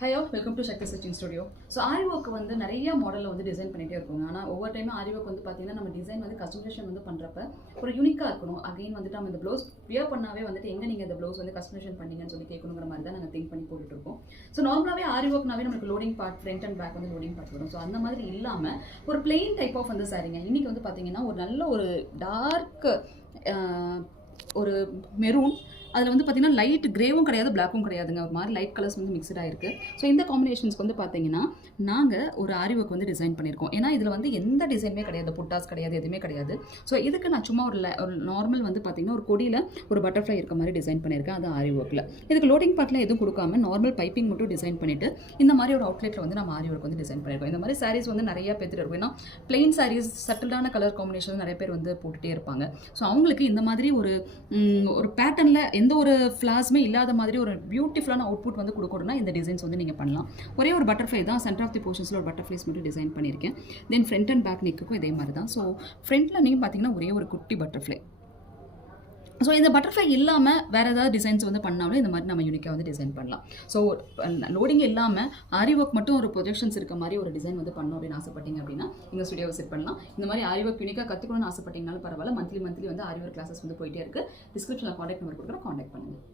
High all welcome to Shakti stitching studio. So aari work வந்து நிறைய மாடலில் வந்து டிசைன் பண்ணிகிட்டே இருக்குங்க. ஆனால் ஒவ்வொரு டைமும் ஆரி ஒர்க் வந்து பார்த்தீங்கன்னா நம்ம டிசைன் வந்து கஸ்டமைசேஷன் வந்து பண்ணுறப்ப ஒரு யூனிக்காக இருக்கணும். அகைன் வந்துட்டு நம்ம இந்த ப்ளவுஸ் வியர் பண்ணாவே வந்துட்டு எங்கே நீங்கள் இந்த ப்ளவுஸ் வந்து கஸ்டமைசேஷன் பண்ணீங்கன்னு சொல்லி கேட்கணுங்கிற மாதிரி தான் நாங்கள் திங்க் பண்ணி போட்டுருக்கோம். ஸோ நார்மலாகவே ஆரி ஒர்க்னாவே நமக்கு loading part front and back வந்து லோடிங் பார்ட் வரும். ஸோ அந்த மாதிரி இல்லாமல் ஒரு பிளெயின் டைப் ஆஃப் வந்து சாரீங்க. இன்றைக்கி வந்து பார்த்தீங்கன்னா ஒரு நல்ல ஒரு டார்க் ஒரு மெரூன், அதில் வந்து பார்த்தீங்கன்னா லைட் கிரேவும் கிடையாது, பிளாக்கும் கிடையாதுங்க. ஒரு மாதிரி லைட் கலர்ஸ் வந்து மிக்சடாக இருக்குது. ஸோ இந்த காம்பினேஷன்ஸ்க்கு வந்து பார்த்தீங்கன்னா நாங்கள் ஒரு ஆரி ஒர்க் வந்து டிசைன் பண்ணியிருக்கோம். ஏன்னா இதில் வந்து எந்த டிசைனுமே கிடையாது, புட்டாஸ் கிடையாது, எதுவுமே கிடையாது. ஸோ இதுக்கு நான் சும்மா ஒரு நார்மல் வந்து பார்த்தீங்கன்னா ஒரு கொடியில் ஒரு பட்டர்ஃப்ளை இருக்க மாதிரி டிசைன் பண்ணியிருக்கேன். அது ஆரி ஒர்க்கில். இதுக்கு லோடிங் பார்ட்டில் எதுவும் கொடுக்காம நார்மல் பைப்பிங் மட்டும் டிசைன் பண்ணிவிட்டு இந்த மாதிரி ஒரு அவுட்லெட்டில் வந்து நம்ம ஆரி ஒர்க் வந்து டிசைன் பண்ணியிருக்கோம். இந்த மாதிரி சாரீஸ் வந்து நிறைய பேர்த்துட்டு இருக்கும். ஏன்னா பிளெயின் சாரீஸ் சட்டில்டான கலர் காம்பினேஷன் நிறைய பேர் வந்து போட்டுகிட்டே இருப்பாங்க. ஸோ அவங்களுக்கு இந்த மாதிரி ஒரு பேட்டர்னில் எந்த ஒரு ஃப்ளாஸுமே இல்லாத மாதிரி ஒரு பியூட்டிஃபுல்லான அவுட்புட் வந்து கொடுக்கணும்னா இந்த டிசைன்ஸ் வந்து நீங்கள் பண்ணலாம். ஒரே ஒரு பட்டர்ஃப்ளை தான் சென்டர் ஆஃப் தி போர்ஷன்ஸில் ஒரு பட்டர்ஃப்ளைஸ் மட்டும் டிசைன் பண்ணியிருக்கேன். தென் ஃப்ரண்ட் அண்ட் பேக் நெக்குக்கும் இதே மாதிரி தான். ஸோ ஃப்ரண்ட்டில் நீங்கள் பார்த்தீங்கன்னா ஒரே ஒரு குட்டி பட்டர்ஃப்ளை. ஸோ இந்த பட்டர்ஃப்ளை இல்லாமல் வேறு ஏதாவது டிசைன்ஸ் வந்து பண்ணாலும் இந்த மாதிரி நம்ம யூனிக்காக வந்து டிசைன் பண்ணலாம். ஸோ லோடிங் இல்லாமல் ஆரி ஒர்க் மட்டும் ஒரு ப்ரொஜெக்ஷன்ஸ் இருக்க மாதிரி ஒரு டிசைன் வந்து பண்ணணும் அப்படின்னு ஆசைப்பட்டீங்க அப்படின்னா எங்கள் ஸ்டுடியோ விசிட் பண்ணலாம். இந்த மாதிரி ஆரி ஒர்க் யூனிக்காக கற்றுக்கணும்னு ஆசைப்பட்டீங்கனாலும் பரவாயில்ல. மந்த்லி வந்து ஆரி ஒர்க் கிளாஸஸ் வந்து போயிட்டே இருக்குது. டிஸ்கிரிப்ஷனில் காண்டாக்ட் நம்பர் கொடுக்குறோம், காண்டாக்ட் பண்ணுங்கள்.